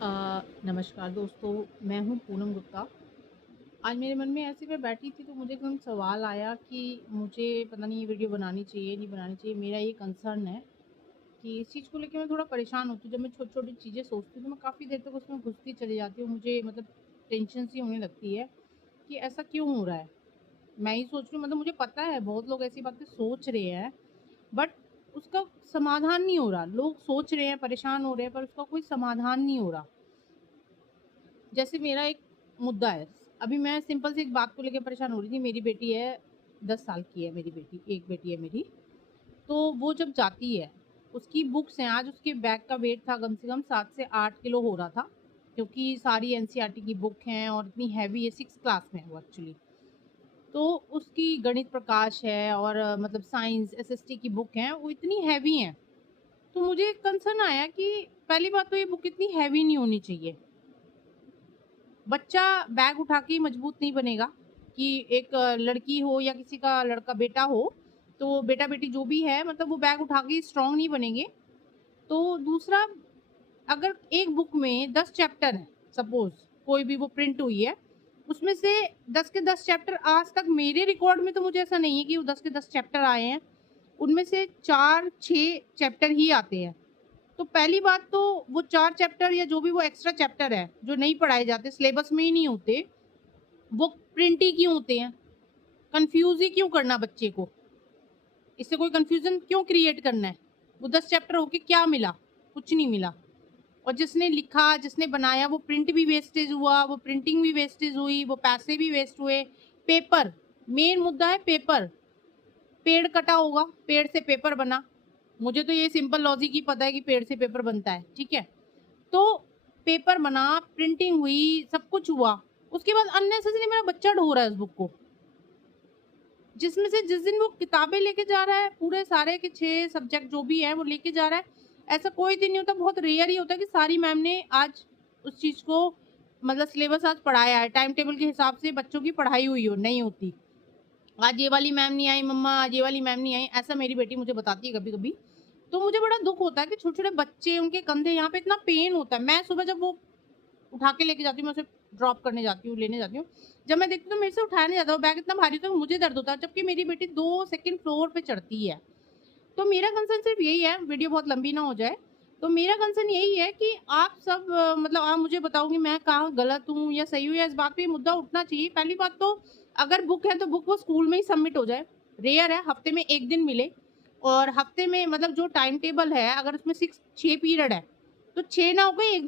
नमस्कार दोस्तों, मैं हूँ पूनम गुप्ता। आज मेरे मन में ऐसे मैं बैठी थी तो मुझे एकदम सवाल आया कि मुझे पता नहीं ये वीडियो बनानी चाहिए, नहीं बनानी चाहिए। मेरा ये कंसर्न है कि इस चीज़ को लेके मैं थोड़ा परेशान होती हूँ। जब मैं छोटी-छोटी चीज़ें सोचती हूँ तो मैं काफ़ी देर तक उसमें घुसती चली जाती हूँ। मुझे मतलब टेंशन सी होने लगती है कि ऐसा क्यों हो रहा है? मैं ही सोच रही हूँ, मतलब मुझे पता है बहुत लोग ऐसी बातें सोच रहे हैं, बट उसका समाधान नहीं हो रहा। लोग सोच रहे हैं, परेशान हो रहे हैं, पर उसका कोई समाधान नहीं हो रहा। जैसे मेरा एक मुद्दा है, अभी मैं सिंपल सी एक बात को लेके परेशान हो रही थी। मेरी बेटी है, 10 साल की है मेरी बेटी, एक बेटी है मेरी। तो वो जब जाती है, उसकी बुक्स हैं, आज उसके बैग का वेट था कम से कम 7 से 8 किलो हो रहा था, क्योंकि सारी एनसीईआरटी की बुक हैं और इतनी हैवी है, 6 क्लास में है वो एक्चुअली। तो उसकी गणित प्रकाश है और मतलब साइंस, एसएसटी की बुक हैं, वो इतनी हैवी हैं। तो मुझे कंसर्न आया कि पहली बात तो ये बुक इतनी हैवी नहीं होनी चाहिए। बच्चा बैग उठा के मजबूत नहीं बनेगा कि एक लड़की हो या किसी का लड़का बेटा हो, तो बेटा-बेटी जो भी है मतलब वो बैग उठा के स्ट्रॉन्ग नहीं बनेंगे। तो दूसरा, अगर एक बुक में 10 चैप्टर हैं, सपोज़ कोई भी वो प्रिंट हुई है, उसमें से 10 के 10 चैप्टर आज तक मेरे रिकॉर्ड में तो मुझे ऐसा नहीं है कि वो 10 के 10 चैप्टर आए हैं। उनमें से 4-6 चैप्टर ही आते हैं। तो पहली बात तो वो 4 चैप्टर या जो भी वो एक्स्ट्रा चैप्टर है, जो नहीं पढ़ाए जाते, सिलेबस में ही नहीं होते, वो प्रिंट ही क्यों होते हैं? कन्फ्यूज़ ही क्यों करना बच्चे को? इससे कोई कन्फ्यूज़न क्यों क्रिएट करना है? वो 10 चैप्टर होके क्या मिला? कुछ नहीं मिला। और जिसने लिखा, जिसने बनाया, वो प्रिंट भी वेस्टेज हुआ, वो प्रिंटिंग भी वेस्टेज हुई, वो पैसे भी वेस्ट हुए। पेपर, मेन मुद्दा है पेपर। पेड़ कटा होगा, पेड़ से पेपर बना। मुझे तो ये सिंपल लॉजिक ही पता है कि पेड़ से पेपर बनता है, ठीक है? तो पेपर बना, प्रिंटिंग हुई, सब कुछ हुआ। उसके बाद अननेसेसरी मेरा बच्चा ढो रहा है उस बुक को। जिसमें से जिस दिन वो किताबें लेके जा रहा है, पूरे सारे के 6 सब्जेक्ट जो भी हैं वो लेके जा रहा है, ऐसा कोई दिन नहीं होता, बहुत रेयर ही होता है कि सारी मैम ने आज उस चीज़ को मतलब सिलेबस आज पढ़ाया है, टाइम टेबल के हिसाब से बच्चों की पढ़ाई हुई हो, नहीं होती। आज ये वाली मैम नहीं आई मम्मा, आज ये वाली मैम नहीं आई, ऐसा मेरी बेटी मुझे बताती है कभी-कभी। तो मुझे बड़ा दुःख होता है कि छोटे-छोटे बच्चे, उनके कंधे यहाँ पे इतना पेन होता है। मैं सुबह जब वो उठा के लेके जाती हूँ, मैं उसे ड्रॉप करने जाती हूँ, लेने जाती हूँ। जब मैं देखती हूँ तो मेरे से उठाया नहीं जाता, वो बैग इतना भारी होता है, मुझे दर्द होता है, जबकि मेरी बेटी 2 सेकंड फ्लोर पे चढ़ती है। तो मेरा कंसर्न सिर्फ यही है, वीडियो बहुत लंबी ना हो जाए, तो मेरा कंसर्न यही है कि आप सब मतलब आप मुझे बताओ कि मैं कहाँ गलत हूँ या सही हूँ, या इस बात पे मुद्दा उठना चाहिए। पहली बात तो, अगर बुक है तो बुक वो स्कूल में ही सबमिट हो जाए। रेयर है हफ्ते में 1 दिन मिले, और हफ्ते में मतलब जो टाइम टेबल है, अगर उसमें 6 पीरियड है, तो 6 ना हो के 1